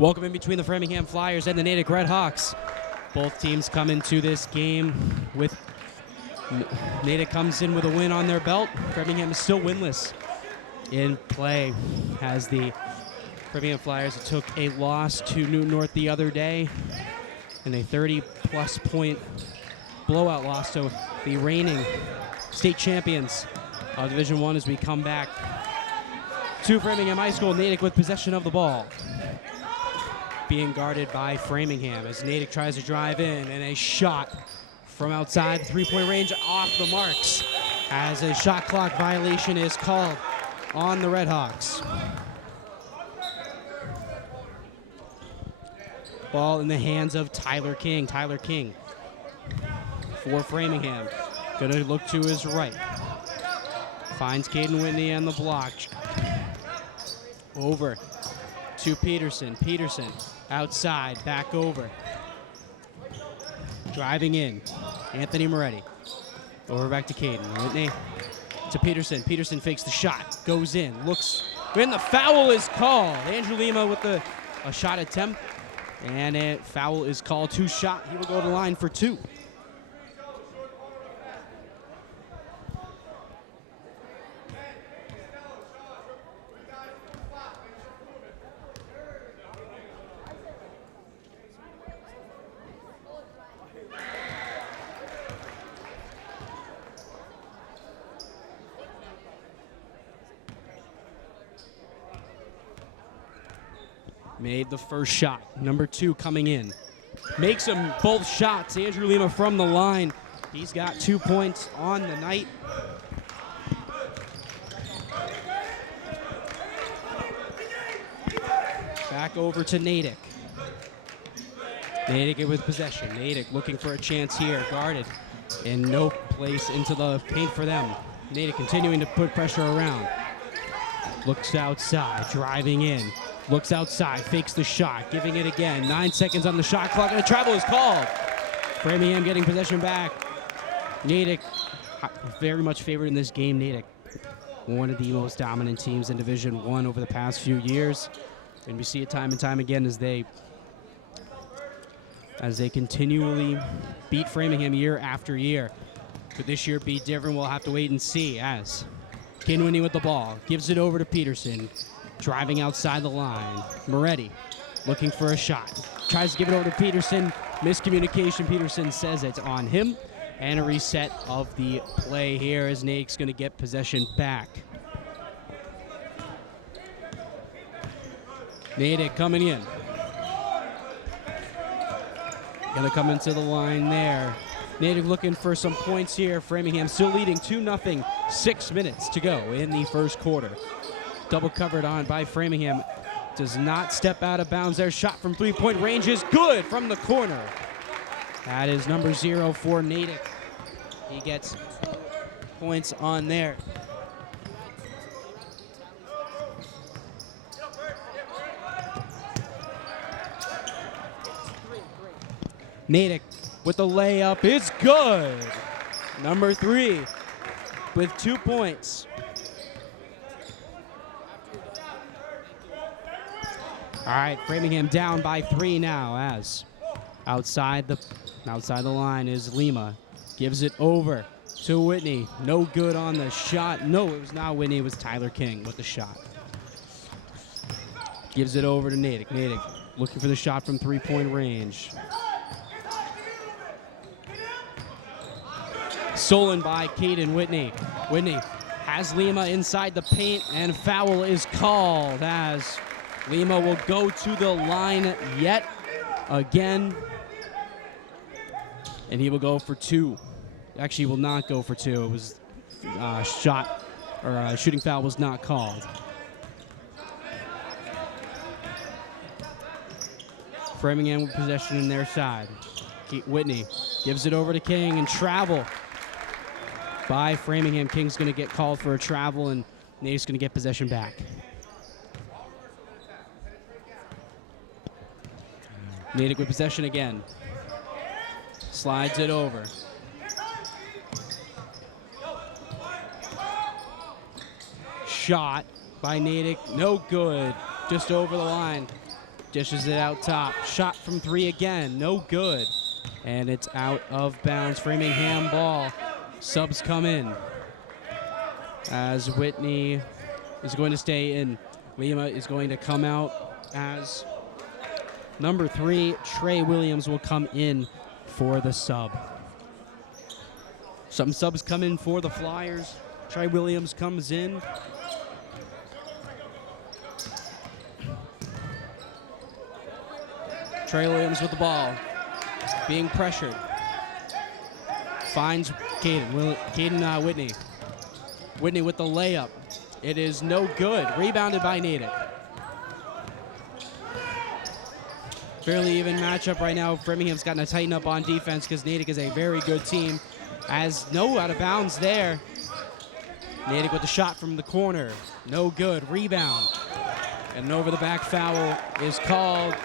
Welcome in between the Framingham Flyers and the Natick Redhawks. Both teams come into this game with Natick comes in with a win on their belt. Framingham is still winless in play as the Framingham Flyers took a loss to Newton North the other day in a 30-plus point blowout loss to the reigning state champions of Division I as we come back to Framingham High School. Natick with possession of the ball, being guarded by Framingham as Natick tries to drive in, and a shot from outside the three-point range off the marks as a shot clock violation is called on the Redhawks. Ball in the hands of Tyler King. Tyler King for Framingham. Gonna look to his right. Finds Caden Whitney on the block. Over to Peterson. Peterson outside, back over. Driving in, Anthony Moretti. Over back to Caden. Whitney to Peterson. Peterson fakes the shot, goes in, looks, and the foul is called. Andrew Lima with a shot attempt, and a foul is called. Two shot, he will go to the line for two. Made the first shot. Number 2 coming in. Makes them both shots. Andrew Lima from the line. He's got 2 points on the night. Back over to Natick. Natick with possession. Natick looking for a chance here. Guarded. And no place into the paint for them. Natick continuing to put pressure around. Looks outside. Driving in. Looks outside, fakes the shot, giving it again. 9 seconds on the shot clock, and a travel is called. Framingham getting possession back. Natick, very much favored in this game. Natick, one of the most dominant teams in Division I over the past few years. And we see it time and time again as they continually beat Framingham year after year. Could this year be different? We'll have to wait and see as Caden Whitney with the ball, gives it over to Peterson. Driving outside the line. Moretti looking for a shot. Tries to give it over to Peterson. Miscommunication. Peterson says it's on him. And a reset of the play here as Natick's going to get possession back. Natick coming in. Going to come into the line there. Natick looking for some points here. Framingham still leading 2-0. 6 minutes to go in the first quarter. Double covered on by Framingham. Does not step out of bounds there. Shot from three-point range is good from the corner. That is number 0 for Natick. He gets points on there. Natick with the layup is good. Number 3 with 2 points. All right, Framingham down by 3 now as outside the line is Lima. Gives it over to Whitney. No good on the shot. No, it was not Whitney. It was Tyler King with the shot. Gives it over to Natick. Natick looking for the shot from three-point range. Stolen by Caden Whitney. Whitney has Lima inside the paint, and foul is called as Lima will go to the line yet again, and he will go for 2. Actually, he will not go for 2. It was shooting foul was not called. Framingham with possession in their side. Whitney gives it over to King, and travel by Framingham. King's going to get called for a travel, and Natick's going to get possession back. Natick with possession again. Slides it over. Shot by Natick, no good. Just over the line. Dishes it out top. Shot from 3 again. No good. And it's out of bounds. Framingham ball. Subs come in. As Whitney is going to stay in. Lima is going to come out as number 3. Trey Williams will come in for the sub. Some subs come in for the Flyers. Trey Williams comes in. Trey Williams with the ball, being pressured. Finds Caden Whitney. Whitney with the layup. It is no good. Rebounded by Natick. Fairly even matchup right now. Framingham's gotten to tighten up on defense because Natick is a very good team. As no out of bounds there. Natick with the shot from the corner. No good. Rebound. And an over the back foul is called.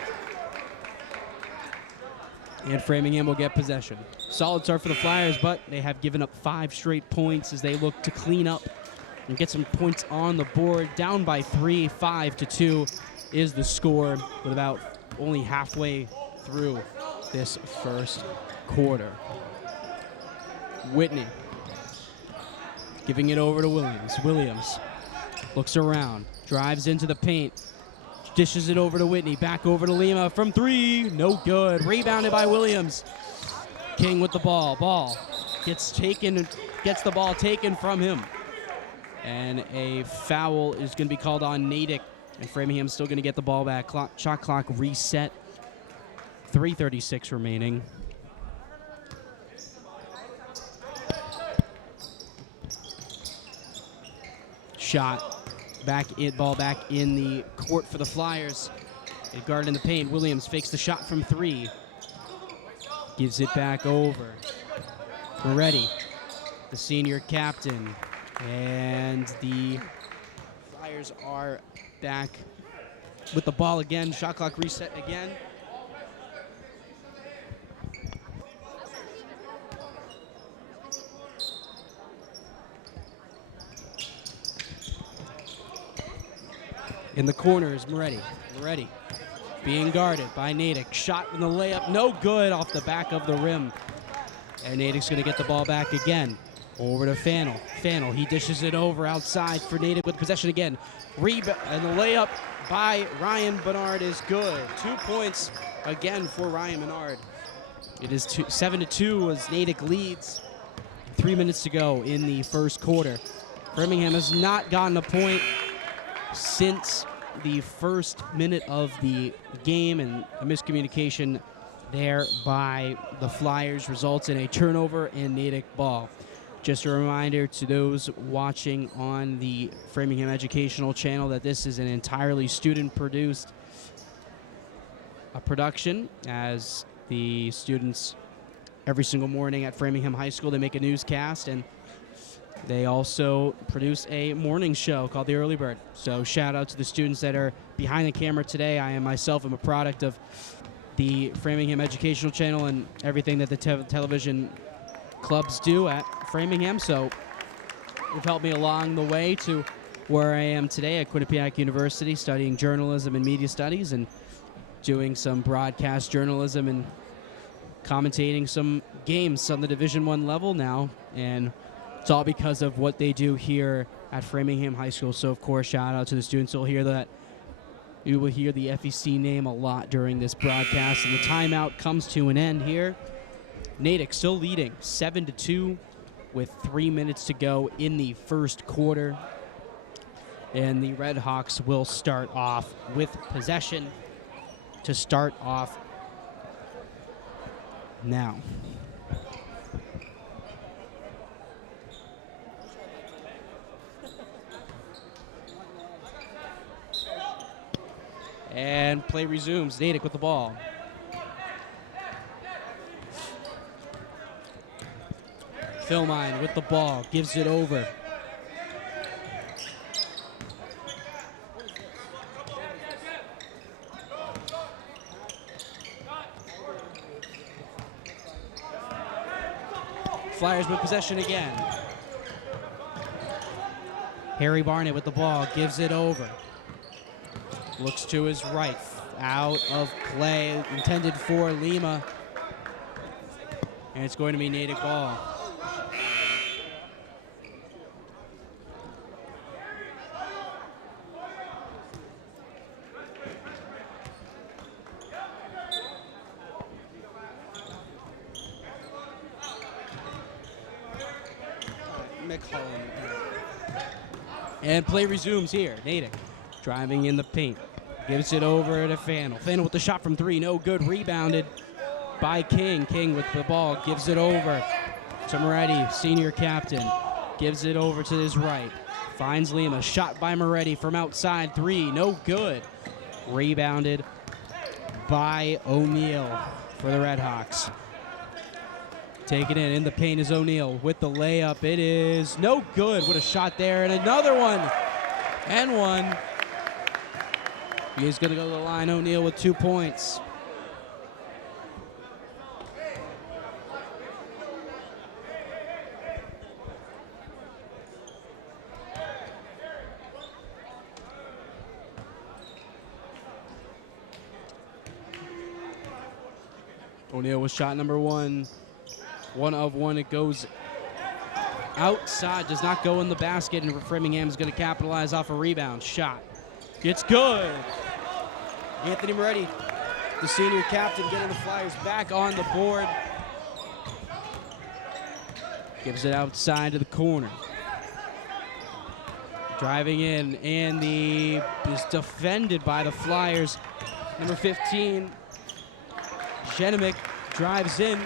And Framingham will get possession. Solid start for the Flyers, but they have given up 5 straight points as they look to clean up and get some points on the board. Down by 3, 5-2 is the score with about only halfway through this first quarter. Whitney giving it over to Williams. Williams looks around, drives into the paint. Dishes it over to Whitney, back over to Lima from 3, no good. Rebounded by Williams. King with the ball. Ball gets the ball taken from him. And a foul is going to be called on Natick. And Framingham's still going to get the ball back. Shot clock reset. 3:36 remaining. Shot. Ball back in the court for the Flyers. They guard in the paint. Williams fakes the shot from 3. Gives it back over. Moretti, the senior captain. And the Flyers are back with the ball again. Shot clock reset again. In the corner is Moretti. Moretti being guarded by Natick. Shot in the layup, no good, off the back of the rim. And Natick's going to get the ball back again. Over to Fannell. Fannell, he dishes it over outside for Natick with possession again. And the layup by Ryan Bernard is good. 2 points again for Ryan Bernard. It is 7-2 as Natick leads. 3 minutes to go in the first quarter. Framingham has not gotten a point since the first minute of the game, and a miscommunication there by the Flyers results in a turnover and Natick ball. Just a reminder to those watching on the Framingham Educational Channel that this is an entirely student-produced production, as the students every single morning at Framingham High School, they make a newscast, and they also produce a morning show called The Early Bird. So shout out to the students that are behind the camera today. I myself am a product of the Framingham Educational Channel and everything that the television clubs do at Framingham. So they've helped me along the way to where I am today at Quinnipiac University, studying journalism and media studies and doing some broadcast journalism and commentating some games on the Division I level now. And it's all because of what they do here at Framingham High School. So, of course, shout out to the students. You will hear the FEC name a lot during this broadcast. And the timeout comes to an end here. Natick still leading 7-2 with 3 minutes to go in the first quarter. And the Redhawks will start off with possession to start off now. And play resumes. Natick with the ball. Philmine with the ball. Gives it over. Flyers with possession again. Harry Barnett with the ball. Gives it over. Looks to his right. out of play, intended for Lima. And it's going to be Natick ball. And play resumes here. Natick driving in the paint. Gives it over to Fannel. Fannel with the shot from 3. No good. Rebounded by King. King with the ball. Gives it over to Moretti, senior captain. Gives it over to his right. Finds Lima. Shot by Moretti from outside. 3. No good. Rebounded by O'Neal for the Redhawks. Taking it in the paint is O'Neal with the layup. It is no good. What a shot there, and another one. And one. He's going to go to the line. O'Neal with 2 points. O'Neal with shot number 1. 1 of 1. It goes outside. Does not go in the basket. And Framingham is going to capitalize off a rebound. Shot. It's good. Anthony Moretti, the senior captain, getting the Flyers back on the board. Gives it outside to the corner. Driving in, and is defended by the Flyers. Number 15, Jenemick drives in.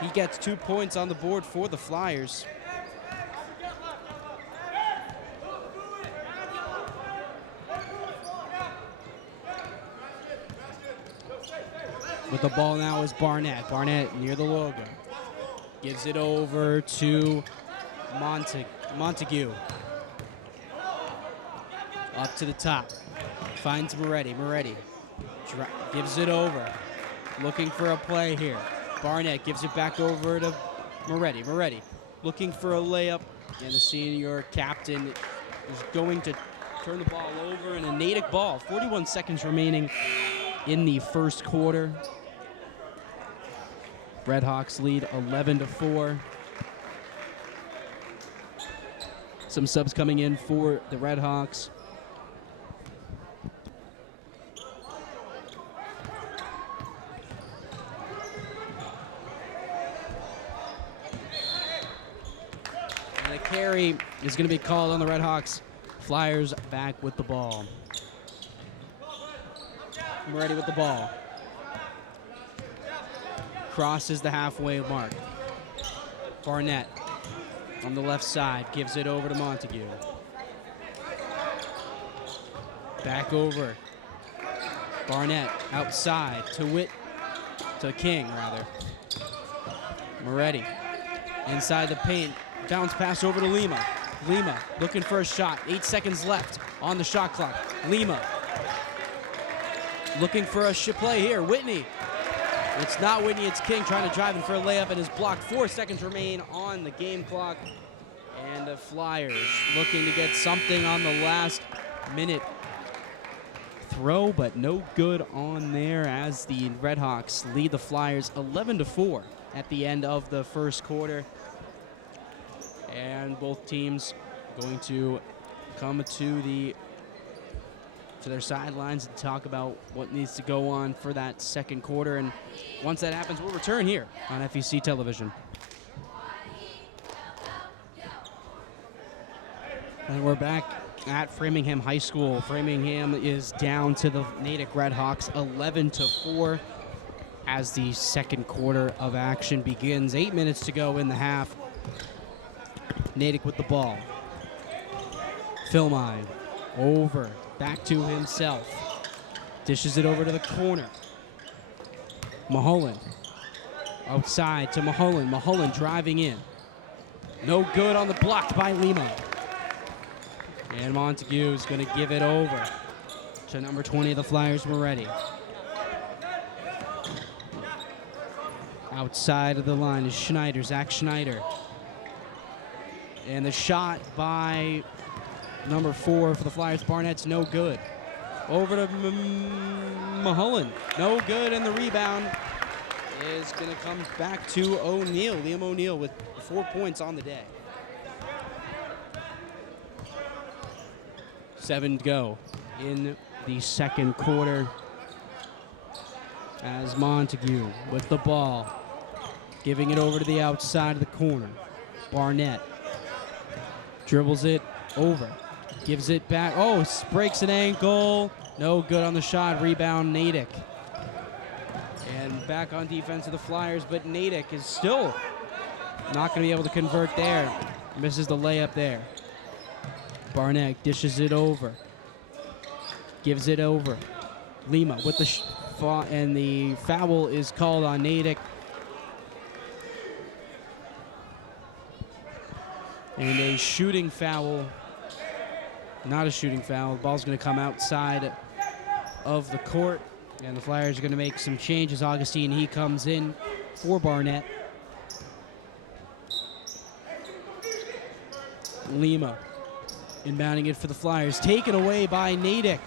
He gets 2 points on the board for the Flyers. With the ball now is Barnett. Barnett near the logo. Gives it over to Montague. Up to the top. Finds Moretti. Moretti gives it over. Looking for a play here. Barnett gives it back over to Moretti. Moretti looking for a layup, and the senior captain is going to turn the ball over, and a Natick ball. 41 seconds remaining in the first quarter. Redhawks lead 11-4. Some subs coming in for the Redhawks. And a carry is going to be called on the Redhawks. Flyers back with the ball. Moretti with the ball. Crosses the halfway mark. Barnett on the left side gives it over to Montague. Back over. Barnett outside to King rather. Moretti inside the paint. Bounce pass over to Lima. Lima looking for a shot. 8 seconds left on the shot clock. Lima looking for a play here. Whitney. It's not Whitney, it's King trying to drive in for a layup, and is blocked. 4 seconds remain on the game clock. And the Flyers looking to get something on the last minute throw, but no good on there as the Redhawks lead the Flyers 11-4 at the end of the first quarter. And both teams going to come to their sidelines and talk about what needs to go on for that second quarter. And once that happens, we'll return here on FEC television. And we're back at Framingham High School. Framingham is down to the Natick Redhawks 11-4 as the second quarter of action begins. 8 minutes to go in the half. Natick with the ball. Philmine over. Back to himself. Dishes it over to the corner. Mulholland. Outside to Mulholland. Mulholland driving in. No good on the block by Lima. And Montague is going to give it over to number 20 of the Flyers, Moretti. Outside of the line is Schneider, Zach Schneider. And the shot by number 4 for the Flyers, Barnett's no good. Over to Mulholland. No good, and the rebound is going to come back to O'Neal. Liam O'Neal with 4 points on the day. 7 to go in the second quarter as Montague with the ball, giving it over to the outside of the corner. Barnett dribbles it over, gives it back. Oh, breaks an ankle. No good on the shot. Rebound, Natick. And back on defense of the Flyers, but Natick is still not going to be able to convert there. Misses the layup there. Barnett dishes it over. Gives it over. Lima with the and the foul is called on Natick. And a shooting foul. Not a shooting foul. The ball's going to come outside of the court. And the Flyers are going to make some changes. Augustine, he comes in for Barnett. Lima inbounding it for the Flyers. Taken away by Natick.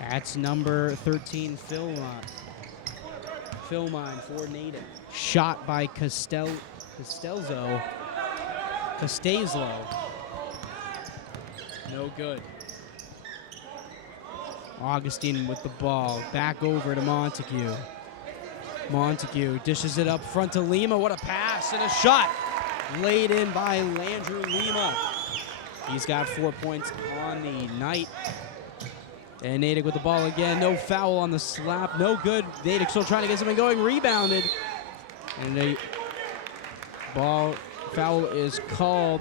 That's number 13, Philmine for Natick. Shot by Costello. No good. Augustine with the ball. Back over to Montague. Montague dishes it up front to Lima. What a pass and a shot. Laid in by Landrew Lima. He's got 4 points on the night. And Natick with the ball again. No foul on the slap. No good. Natick still trying to get something going. Rebounded. And the foul is called.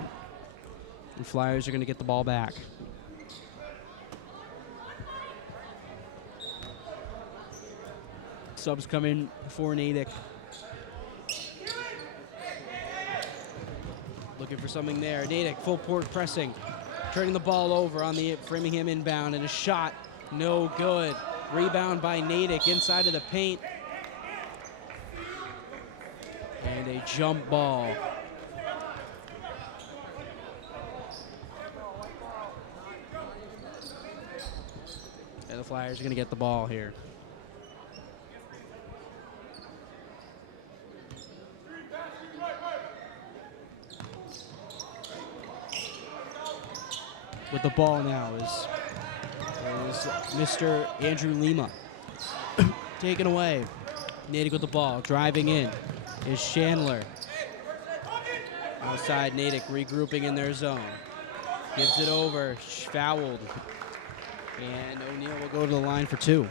And Flyers are going to get the ball back. Subs come in for Natick. Looking for something there. Natick full court pressing. Turning the ball over on the Framingham inbound, and a shot. No good. Rebound by Natick inside of the paint. And a jump ball. And the Flyers are going to get the ball here. With the ball now is Mr. Andrew Lima. Taken away. Natick with the ball. Driving in is Chandler. Outside, Natick regrouping in their zone. Gives it over. Fouled. And O'Neal will go to the line for 2.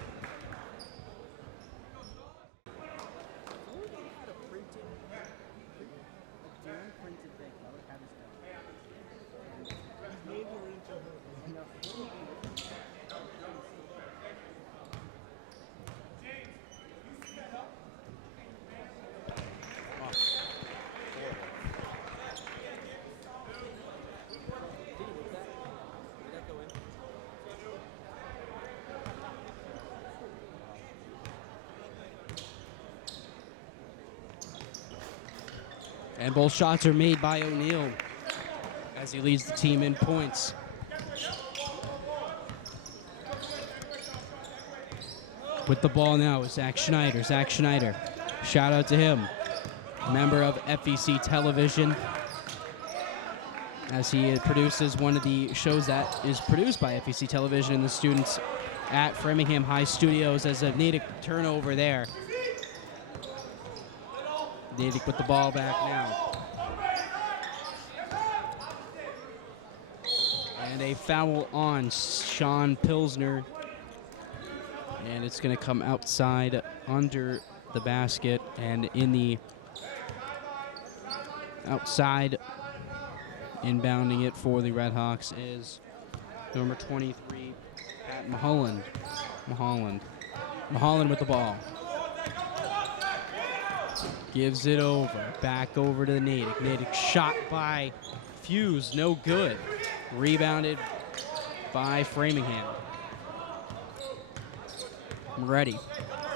And both shots are made by O'Neal as he leads the team in points. With the ball now is Zach Schneider. Zach Schneider, shout out to him. Member of FEC Television, as he produces one of the shows that is produced by FEC Television and the students at Framingham High Studios. As a Natick turnover there. Natick with the ball back now. And a foul on Sean Pilsner. And it's going to come outside under the basket. And in the outside, inbounding it for the Redhawks is number 23, Pat Mulholland. Mulholland with the ball. Gives it over. Back over to the Natick. Natick shot by Fuse. No good. Rebounded by Framingham. Ready.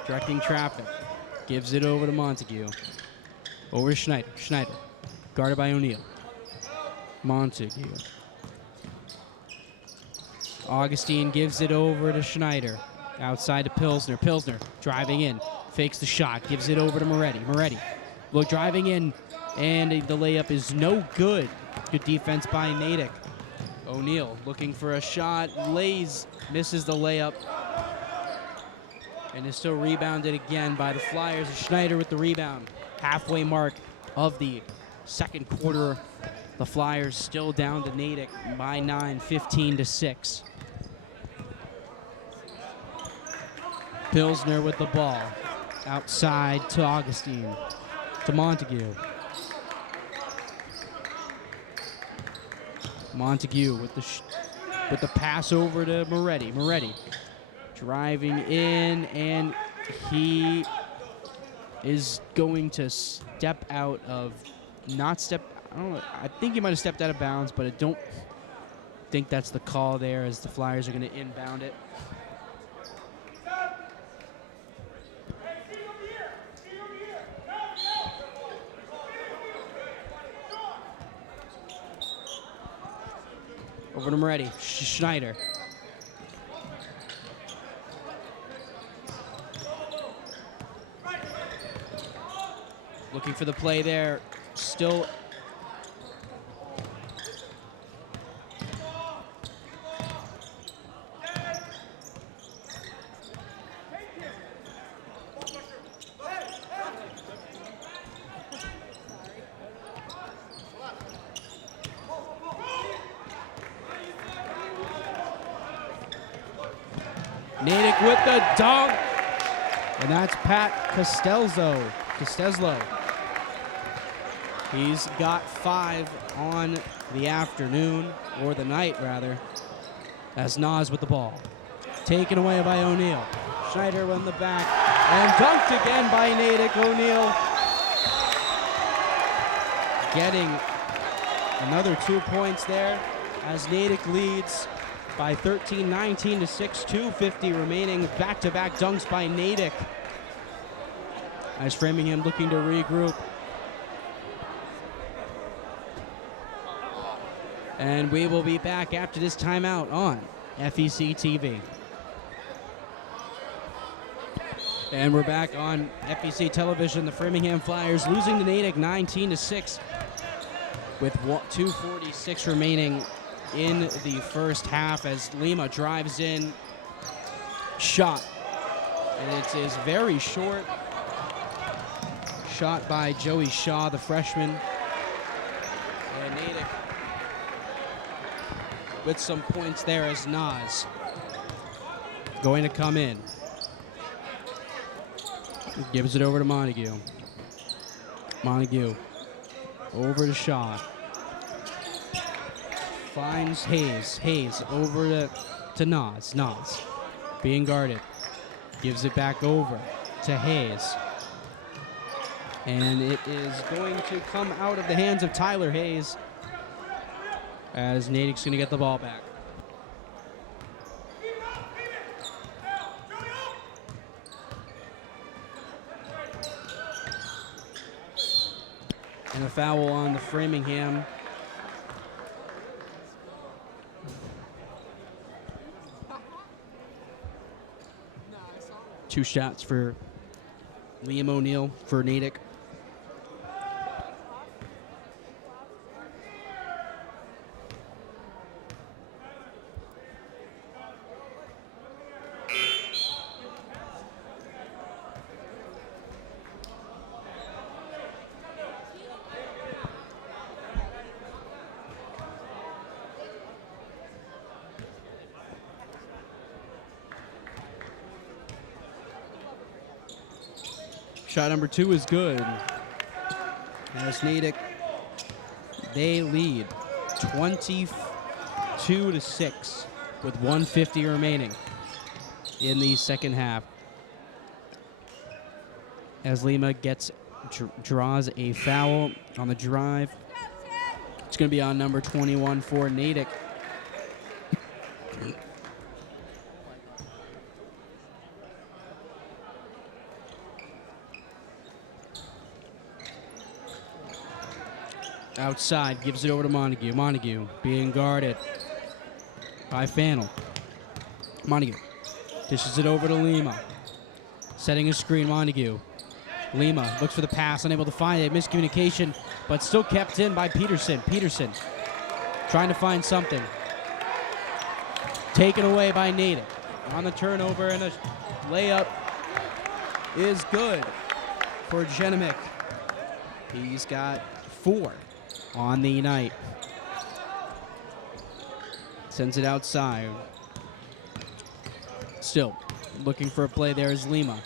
Directing traffic. Gives it over to Montague. Over to Schneider. Schneider. Guarded by O'Neal. Montague. Augustine gives it over to Schneider. Outside to Pilsner. Pilsner driving in. Fakes the shot. Gives it over to Moretti. Moretti look driving in. And the layup is no good. Good defense by Natick. O'Neal looking for a shot. Lays. Misses the layup. And is still rebounded again by the Flyers. Schneider with the rebound. Halfway mark of the second quarter. The Flyers still down to Natick by 9, 15-6. Pilsner with the ball. Outside to Augustine. To Montague. Montague with the pass over to Moretti. Moretti driving in, and he is going to step out of, not step, I don't know, I think he might have stepped out of bounds, but I don't think that's the call there, as the Flyers are going to inbound it. Over to Moretti. Schneider. Looking for the play there. Still. Natick with the dunk, and that's Pat Costello. He's got 5 on the afternoon, or the night rather, as Nas with the ball. Taken away by O'Neal. Schneider on the back, and dunked again by Natick. O'Neal getting another 2 points there, as Natick leads by 13, 19-6, 2:50 remaining. Back-to-back dunks by Natick, as Framingham looking to regroup. And we will be back after this timeout on FEC TV. And we're back on FEC television. The Framingham Flyers losing to Natick 19-6 with 2:46 remaining in the first half, as Lima drives in. Shot. And it is very short. Shot by Joey Shaw, the freshman. And Natick with some points there, as Nas going to come in. Gives it over to Montague. Montague over to Shaw. Finds Hayes. Hayes over to Nas. Nas being guarded. Gives it back over to Hayes. And it is going to come out of the hands of Tyler Hayes, as Natick's going to get the ball back. And a foul on the Framingham. Two shots for Liam O'Neal for Natick. Shot number 2 is good. As Natick, they lead 22-6 with 1:50 remaining in the second half. As Lima draws a foul on the drive. It's going to be on number 21 for Natick. Outside, gives it over to Montague. Montague being guarded by Fannell. Montague dishes it over to Lima. Setting a screen, Montague. Lima looks for the pass, unable to find it. Miscommunication, but still kept in by Peterson. Peterson trying to find something. Taken away by Natick. On the turnover, and a layup is good for Genomic. He's got 4 on the night. Sends it outside. Still looking for a play there is Lima.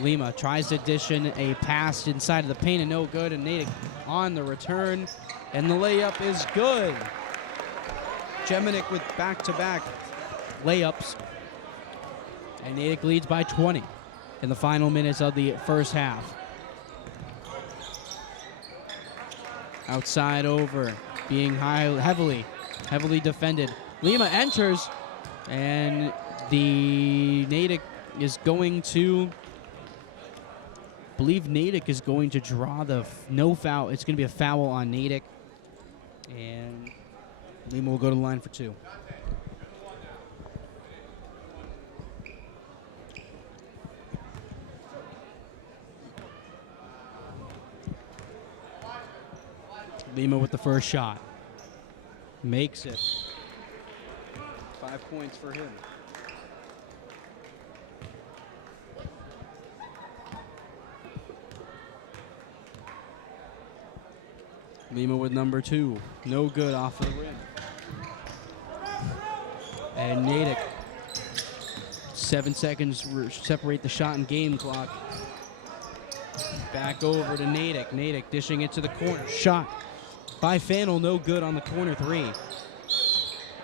Lima tries to dish in a pass inside of the paint and no good, and Natick on the return, and the layup is good. Genomic with back-to-back layups, and Natick leads by 20 in the final minutes of the first half. Outside over, being heavily defended. Lima enters, and the Natick is going to, I believe Natick is going to draw the no foul. It's going to be a foul on Natick, and Lima will go to the line for 2. Lima with the first shot. Makes it. 5 points for him. Lima with number 2. No good off of the rim. And Natick. 7 seconds separate the shot and game clock. Back over to Natick. Natick dishing it to the corner. Shot by Fannel, no good on the corner 3.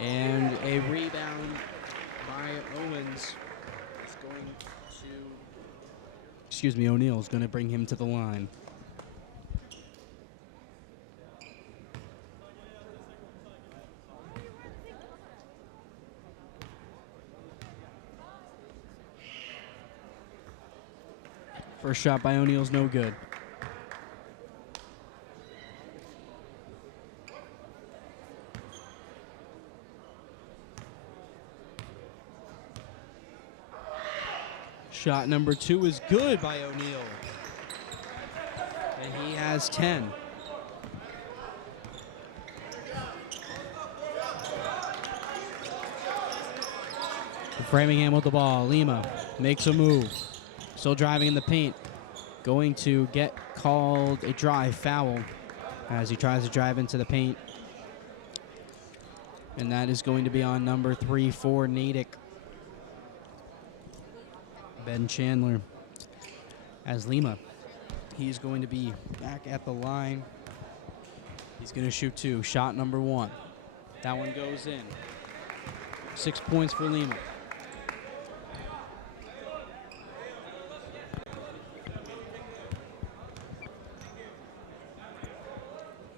And a rebound by Owens. It's going to, O'Neal is going to bring him to the line. First shot by O'Neal's no good. Shot number 2 is good by O'Neal. And he has 10. Framingham with the ball. Lima makes a move. Still driving in the paint. Going to get called a drive foul as he tries to drive into the paint. And that is going to be on number 3 for Natick, Ben Chandler. As Lima, he's going to be back at the line. He's going to shoot 2. Shot number 1. That one goes in. 6 points for Lima.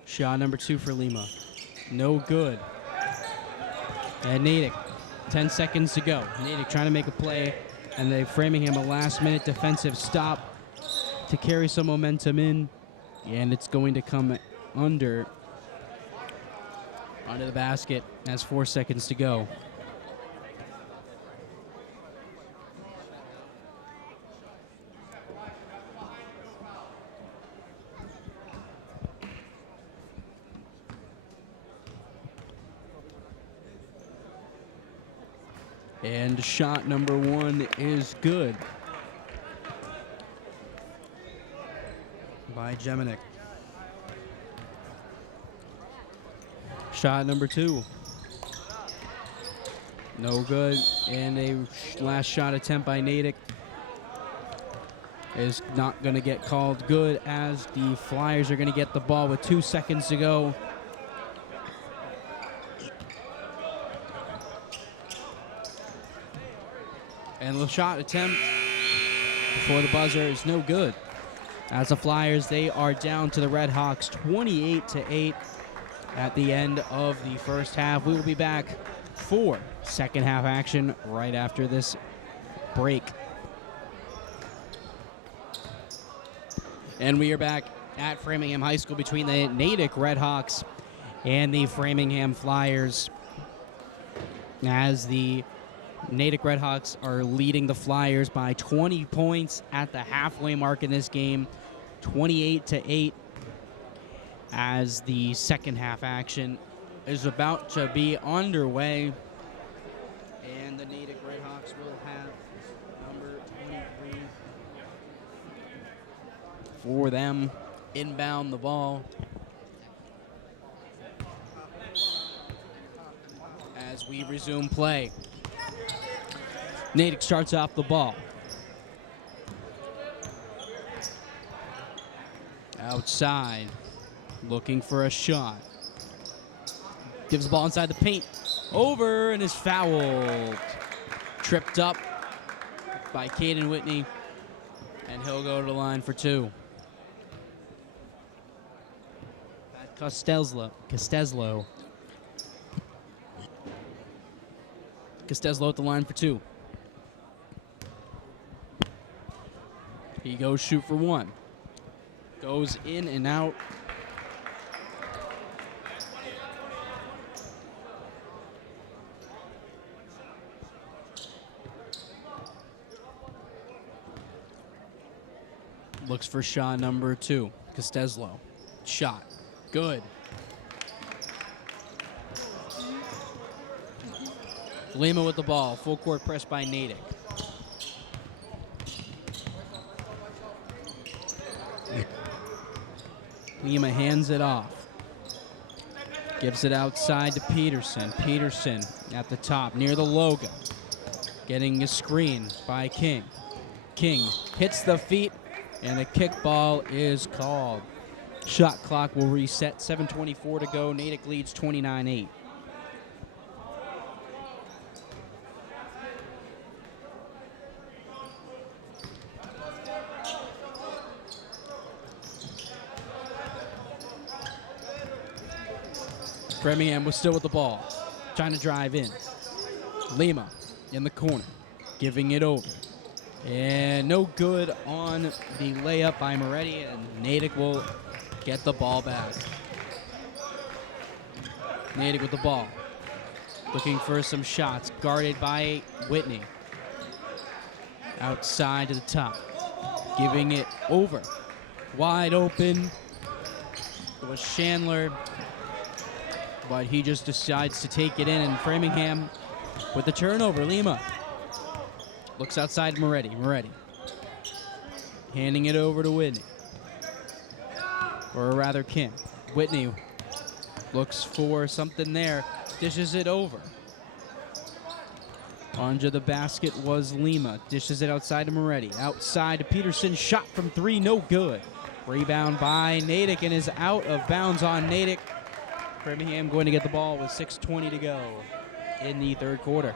Shot number 2 for Lima. No good. And Natick, 10 seconds to go. Natick trying to make a play, and they Framingham a last-minute defensive stop to carry some momentum in, and it's going to come under the basket as 4 seconds to go. And shot number 1 is good by Genomic. Shot number 2. No good. And a last shot attempt by Natick is not going to get called good, as the Flyers are going to get the ball with 2 seconds to go. And the shot attempt before the buzzer is no good. As the Flyers, they are down to the Redhawks 28-8 at the end of the first half. We will be back for second half action right after this break. And we are back at Framingham High School between the Natick Redhawks and the Framingham Flyers. as the Natick Redhawks are leading the Flyers by 20 points at the halfway mark in this game, 28-8, as the second half action is about to be underway. And the Natick Redhawks will have number 23 for them inbound the ball as we resume play. Natick starts off the ball. Outside, looking for a shot. Gives the ball inside the paint. Over and is fouled. Tripped up by Caden Whitney, and he'll go to the line for two. Costello at the line for two. He goes shoot for one. Goes in and out. Looks for shot number two. Costello. Shot. Good. Lima with the ball. Full court press by Natick. Lima hands it off. Gives it outside to Peterson. Peterson at the top near the logo. Getting a screen by King. King hits the feet, and the kickball is called. Shot clock will reset. 7:24 to go. Natick leads 29-8. Framingham was still with the ball, trying to drive in. Lima in the corner, giving it over. And no good on the layup by Moretti, and Natick will get the ball back. Natick with the ball, looking for some shots, guarded by Whitney. Outside to the top, giving it over. Wide open. It was Chandler, but he just decides to take it in, and Framingham with the turnover. Lima looks outside Moretti. Moretti handing it over to Whitney, or rather Kim. Whitney looks for something there, dishes it over. Onto the basket was Lima, dishes it outside to Moretti. Outside to Peterson, shot from three, no good. Rebound by Natick and is out of bounds on Natick. Framingham going to get the ball with 6:20 to go in the third quarter.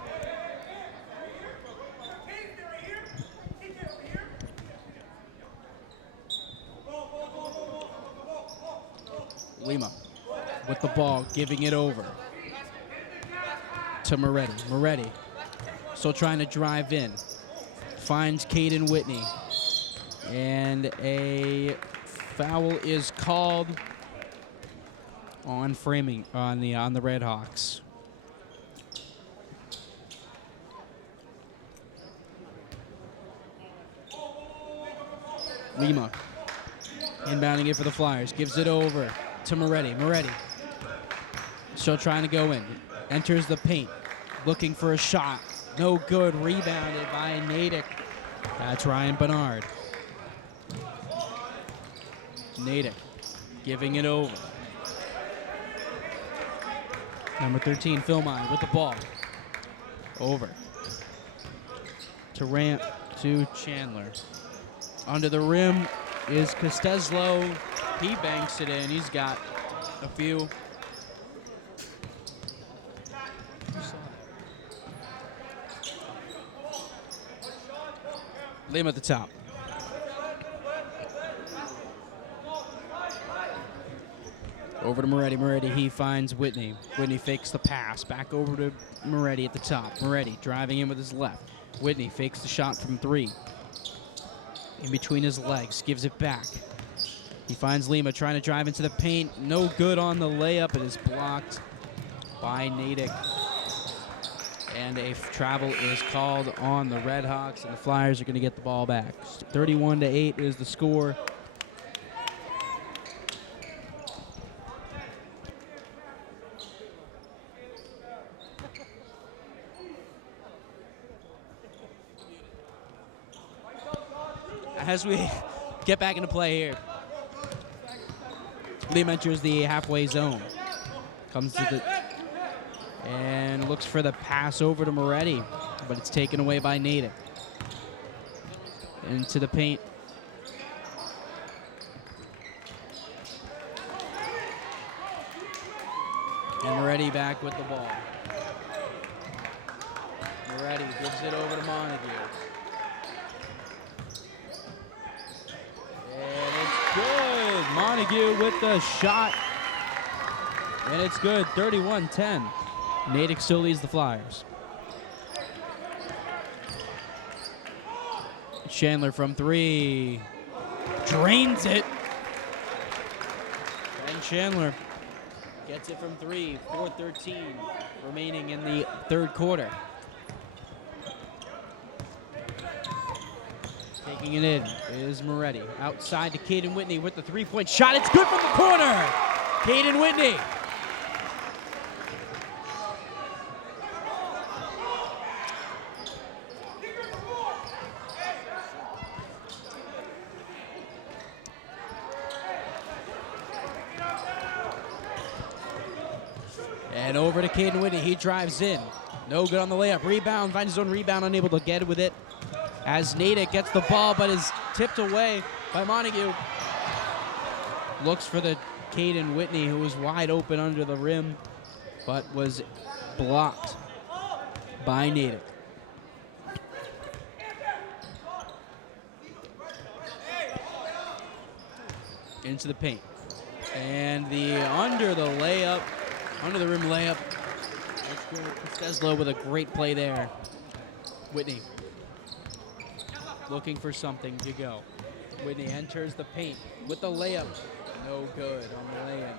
Lima with the ball, giving it over to Moretti. Moretti still trying to drive in. Finds Caden Whitney. And a foul is called on the Redhawks. Lima inbounding it for the Flyers, gives it over to Moretti. Moretti still trying to go in, enters the paint, looking for a shot, no good. Rebounded by Natick. That's Ryan Bernard. Natick giving it over. Number 13, Philmine with the ball. Over to Chandler. Under the rim is Costello. He banks it in. He's got a few. Lima at the top. Over to Moretti. Moretti, he finds Whitney. Whitney fakes the pass. Back over to Moretti at the top. Moretti driving in with his left. Whitney fakes the shot from three. In between his legs. Gives it back. He finds Lima trying to drive into the paint. No good on the layup. It is blocked by Natick. And a travel is called on the Redhawks, and the Flyers are going to get the ball back. 31-8 is the score. As we get back into play here, Liam enters the halfway zone. Comes to the and looks for the pass over to Moretti, but it's taken away by Natick. Into the paint. And Moretti back with the ball. Moretti gives it over to Montague. And it's good. Montague with the shot. And it's good, 31-10. Natick still leads the Flyers. Chandler from three. Drains it. And Chandler gets it from three. 4:13 remaining in the third quarter. Taking it in is Moretti. Outside to Caden Whitney with the three-point shot. It's good from the corner. Caden Whitney. And over to Caden Whitney. He drives in. No good on the layup. Rebound. Finds his own rebound. Unable to get it with it. As Natick gets the ball, but is tipped away by Montague. Looks for the Caden Whitney, who was wide open under the rim, but was blocked by Natick. Into the paint. And under the rim layup. Steslow with a great play there. Whitney looking for something to go. Whitney enters the paint with the layup. No good on the lay-in.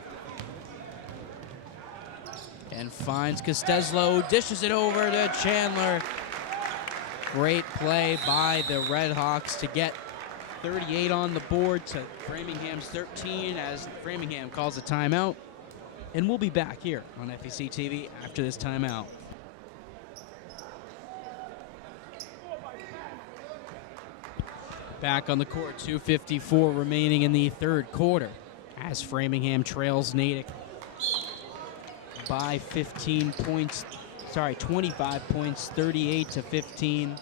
And finds Costeslo, dishes it over to Chandler. Great play by the Redhawks to get 38 on the board to Framingham's 13 as Framingham calls a timeout. And we'll be back here on FEC TV after this timeout. Back on the court, 2:54 remaining in the third quarter as Framingham trails Natick by 25 points, 38-15.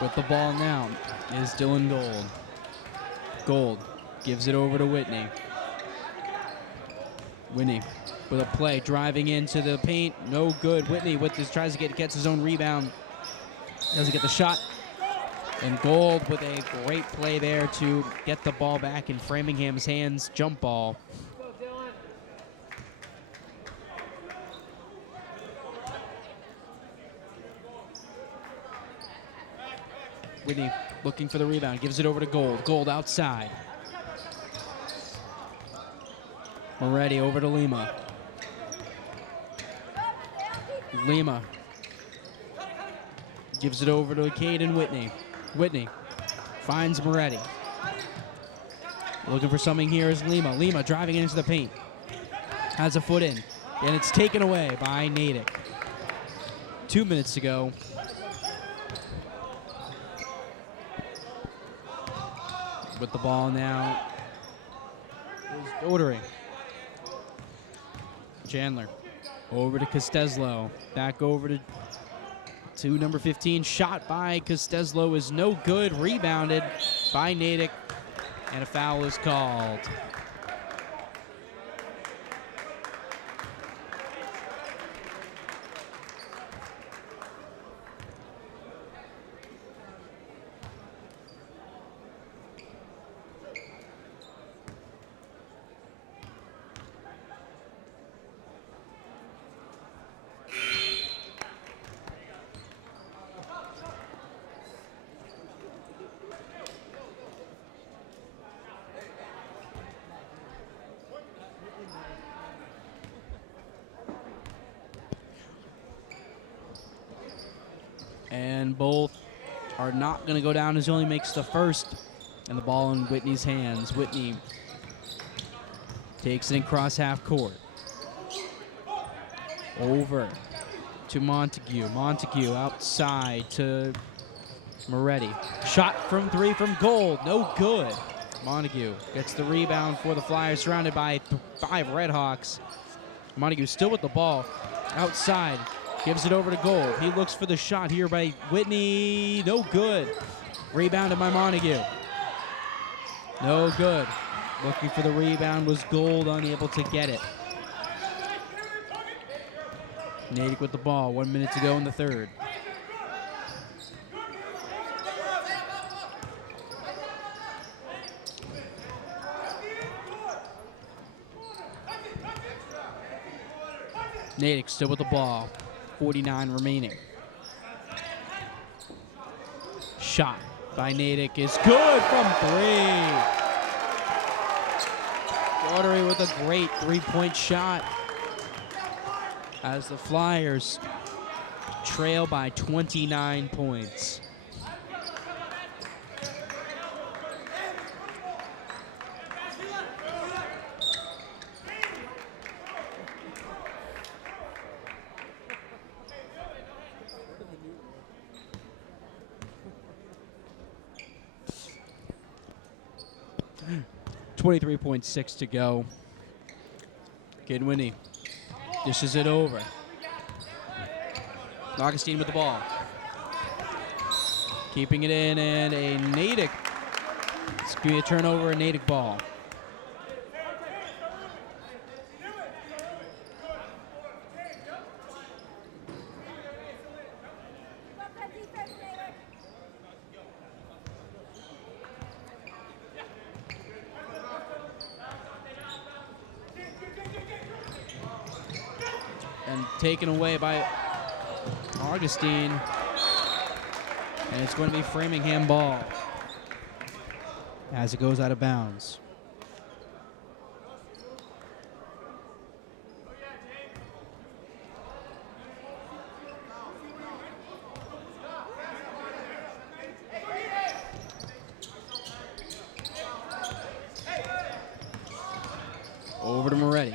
With the ball now is Dylan Gold. Gold gives it over to Whitney. Whitney with a play, driving into the paint, no good. Whitney gets his own rebound, doesn't get the shot. And Gold with a great play there to get the ball back in Framingham's hands. Jump ball. Whitney looking for the rebound, gives it over to Gold. Gold outside. Moretti over to Lima. Lima gives it over to Caden Whitney. Whitney finds Moretti. Looking for something here is Lima. Lima driving into the paint. Has a foot in. And it's taken away by Natick. 2 minutes to go. With the ball now is Dodery. Chandler over to Costeslo. Back over to number 15. Shot by Costeslo is no good. Rebounded by Natick. And a foul is called. And both are not going to go down as he only makes the first. And the ball in Whitney's hands. Whitney takes it in cross half court. Over to Montague. Montague outside to Moretti. Shot from three from Gold. No good. Montague gets the rebound for the Flyers, surrounded by 5 Redhawks. Montague still with the ball. Outside. Gives it over to Gold. He looks for the shot here by Whitney. No good. Rebounded by Montague. No good. Looking for the rebound was Gold, unable to get it. Natick with the ball. 1 minute to go in the third. Natick still with the ball. 49 remaining. Shot by Natick is good from 3. Daughtery with a great 3-point shot as the Flyers trail by 29 points. .6 to go. Kidwinnie dishes it over. Augustine with the ball. Keeping it in, and a Natick. It's going to be a turnover, a Natick ball. And taken away by Augustine. And it's going to be Framingham ball as it goes out of bounds. Over to Moretti.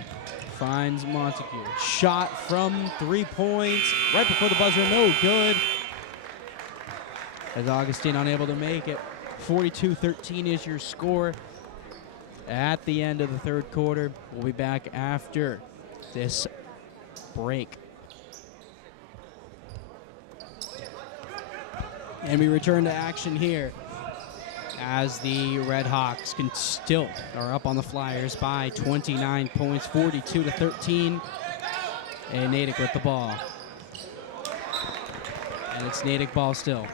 Finds Montague. Shot from 3 points right before the buzzer. No good. As Augustine unable to make it. 42-13 is your score at the end of the third quarter. We'll be back after this break. And we return to action here as the Redhawks still are up on the Flyers by 29 points, 42-13. And Natick with the ball. And it's Natick ball still.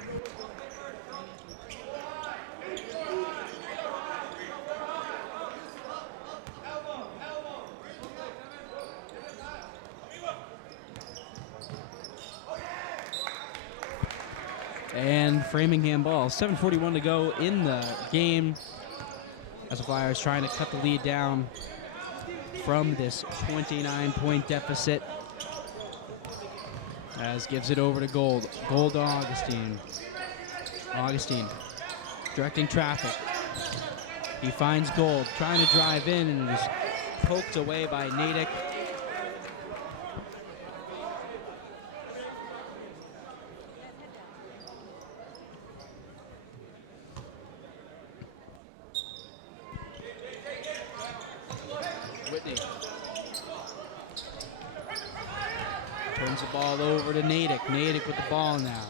And Framingham ball. 7:41 to go in the game as the Flyers trying to cut the lead down from this 29-point deficit. As gives it over to Gold. Gold to Augustine. Augustine directing traffic. He finds Gold trying to drive in and is poked away by Natick. Whitney turns the ball over to Natick. Natick with the ball now.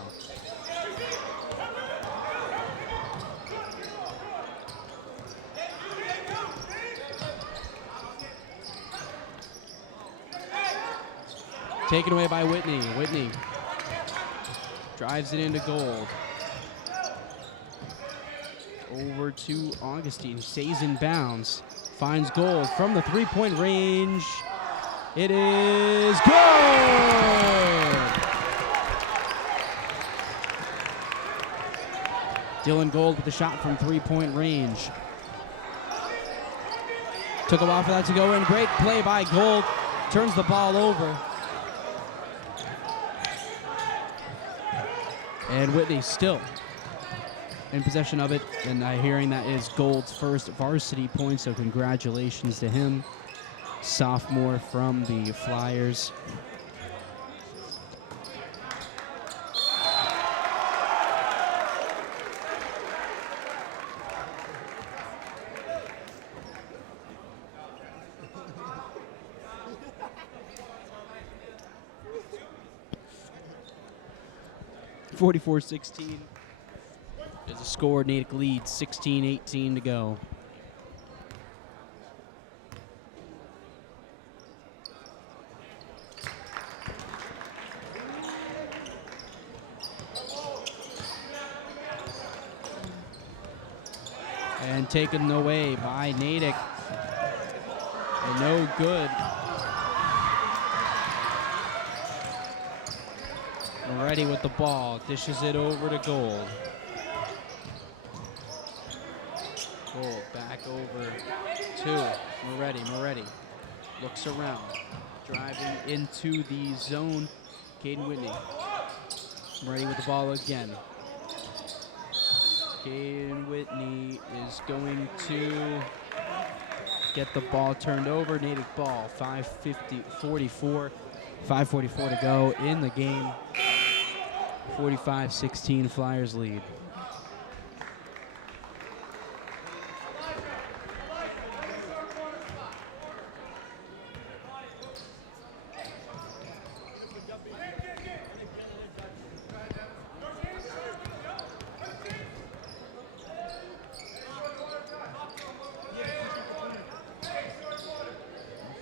Taken away by Whitney. Whitney drives it into Gold. Over to Augustine, who stays in bounds. Finds Gold from the three-point range. It is good! Dylan Gold with the shot from three-point range. Took a while for that to go in. Great play by Gold. Turns the ball over. And Whitney still in possession of it, and hearing that is Gold's first varsity point, so congratulations to him. Sophomore from the Flyers. (44-16) is a score. Natick leads 16-18 to go. And taken away by Natick. And no good. Moretti with the ball, dishes it over to Gold. Gold back over to Moretti looks around, driving into the zone. Caden Whitney. Moretti with the ball again. Caden Whitney is going to get the ball turned over. Natick ball, 5:44 to go in the game. 45-16 Flyers lead.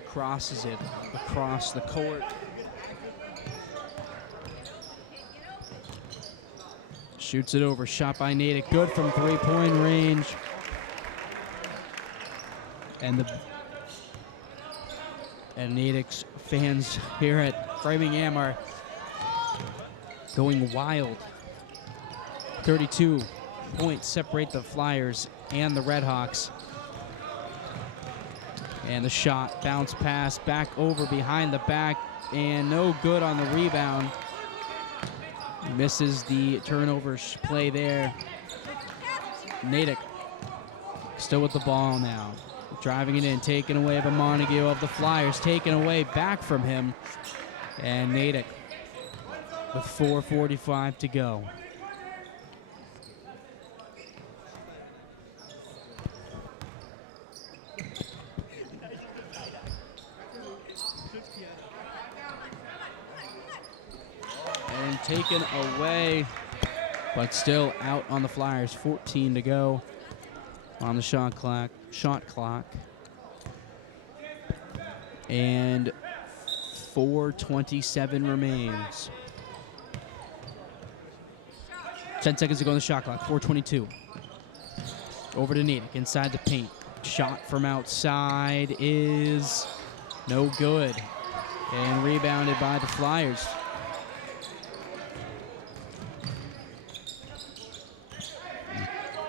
Crosses it across the court. Shoots it over, shot by Natick, good from three-point range. And Natick's fans here at Framingham are going wild. 32 points separate the Flyers and the Redhawks. And the shot, bounce pass, back over behind the back, and no good on the rebound. Misses the turnover play there. Natick still with the ball now. Driving it in, taken away by Montague of the Flyers, taken away back from him. And Natick with 4:45 to go. And taken away, but still out on the Flyers. 14 to go on the shot clock. And 4:27 remains. 10 seconds to go on the shot clock. 4:22. Over to Natick, inside the paint. Shot from outside is no good. And rebounded by the Flyers.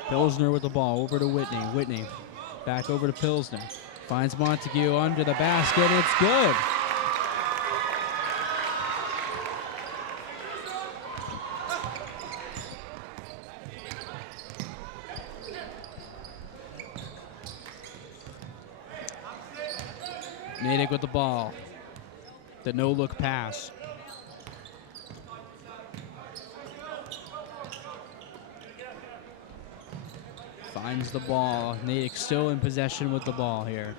Pilsner with the ball, over to Whitney. Whitney back over to Pilsner. Finds Montague under the basket, and it's good. Natick with the ball. The no-look pass. Finds the ball. Natick still in possession with the ball here.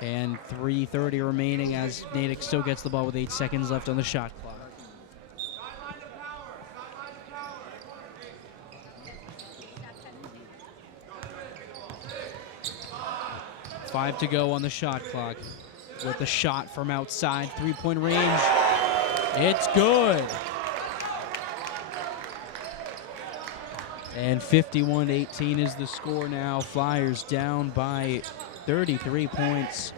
And 3:30 remaining as Natick still gets the ball with 8 seconds left on the shot clock. Five to go on the shot clock. With the shot from outside, three-point range. It's good. And 51-18 is the score now. Flyers down by 33 points.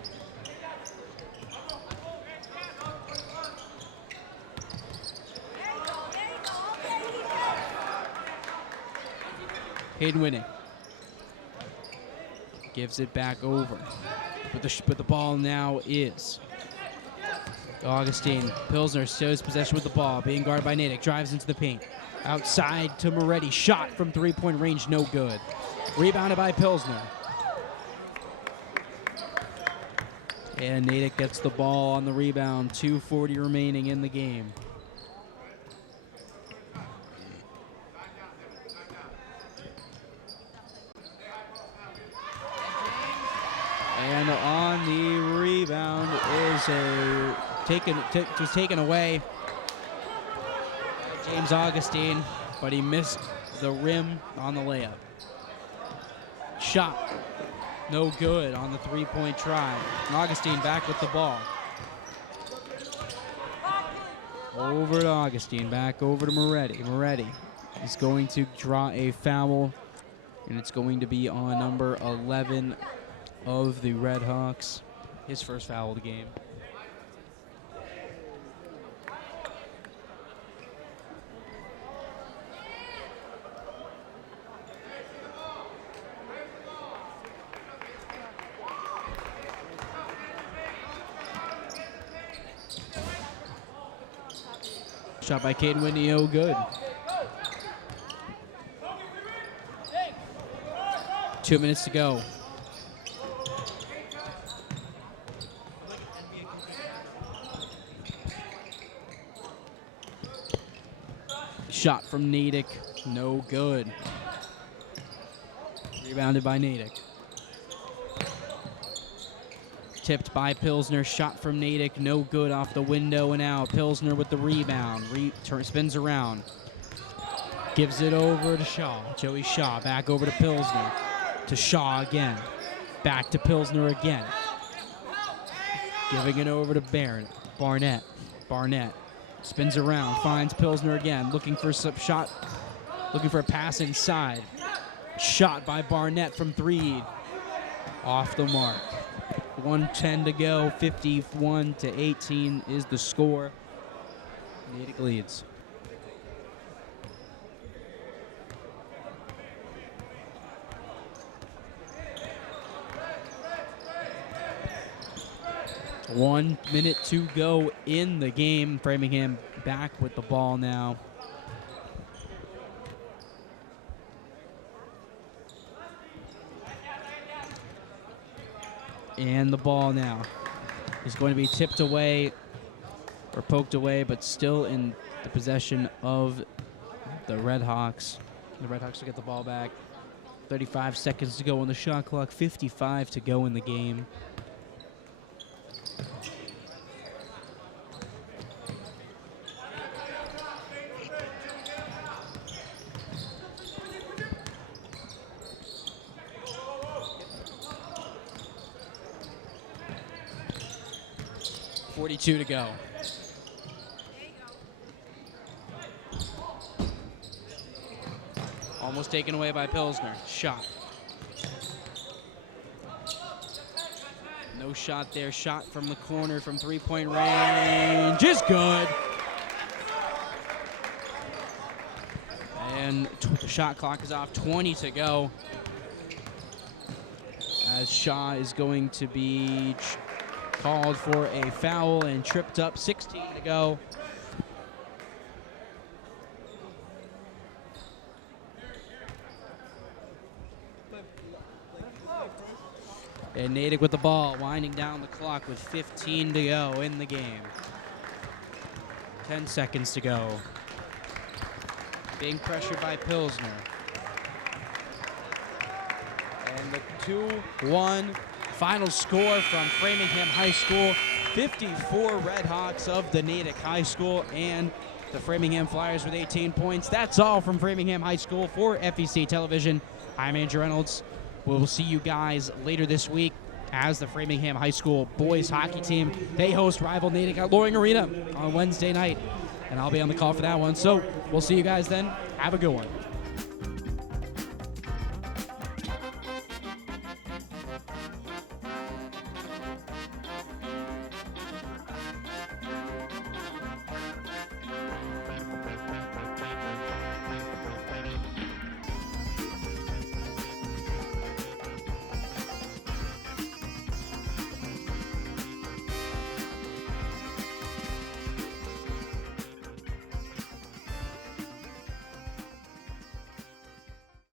Caden Whitney gives it back over. But the ball now is Augustine, Pilsner shows possession with the ball, being guarded by Natick, drives into the paint. Outside to Moretti, shot from three-point range, no good. Rebounded by Pilsner. And Natick gets the ball on the rebound, 2:40 remaining in the game. And on the rebound is taken away by James Augustine, but he missed the rim on the layup. Shot, no good on the three-point try. Augustine back with the ball. Over to Augustine, back over to Moretti. Moretti is going to draw a foul, and it's going to be on number 11 of the Redhawks. His first foul of the game. Shot by Caden Whitney, oh good. 2 minutes to go. Shot from Natick, no good. Rebounded by Natick. Tipped by Pilsner, shot from Natick, no good off the window and out. Pilsner with the rebound, spins around. Gives it over to Shaw, Joey Shaw, back over to Pilsner. To Shaw again, back to Pilsner again. Giving it over to Barnett. Barnett spins around, finds Pilsner again, looking for some shot, looking for a pass inside. Shot by Barnett from three, off the mark. 1:10 to go, 51-18 is the score. Natick leads. One minute to go in the game. Framingham back with the ball now. And the ball now is going to be tipped away or poked away, but still in the possession of the Redhawks. The Redhawks will get the ball back. 35 seconds to go on the shot clock, 55 to go in the game. .42 to go. Almost taken away by Pilsner. Shot. No shot there. Shot from the corner from three-point range is good. And the shot clock is off. 20 to go. As Shaw is going to be called for a foul and tripped up. 16 to go. And Natick with the ball, winding down the clock with 15 to go in the game. 10 seconds to go. Being pressured by Pilsner. And the 2-1 final score from Framingham High School. 54 Redhawks of the Natick High School, and the Framingham Flyers with 18 points. That's all from Framingham High School for FEC Television. I'm Andrew Reynolds. We'll see you guys later this week as the Framingham High School boys hockey team. They host rival Natick at Loring Arena on Wednesday night, and I'll be on the call for that one. So we'll see you guys then. Have a good one.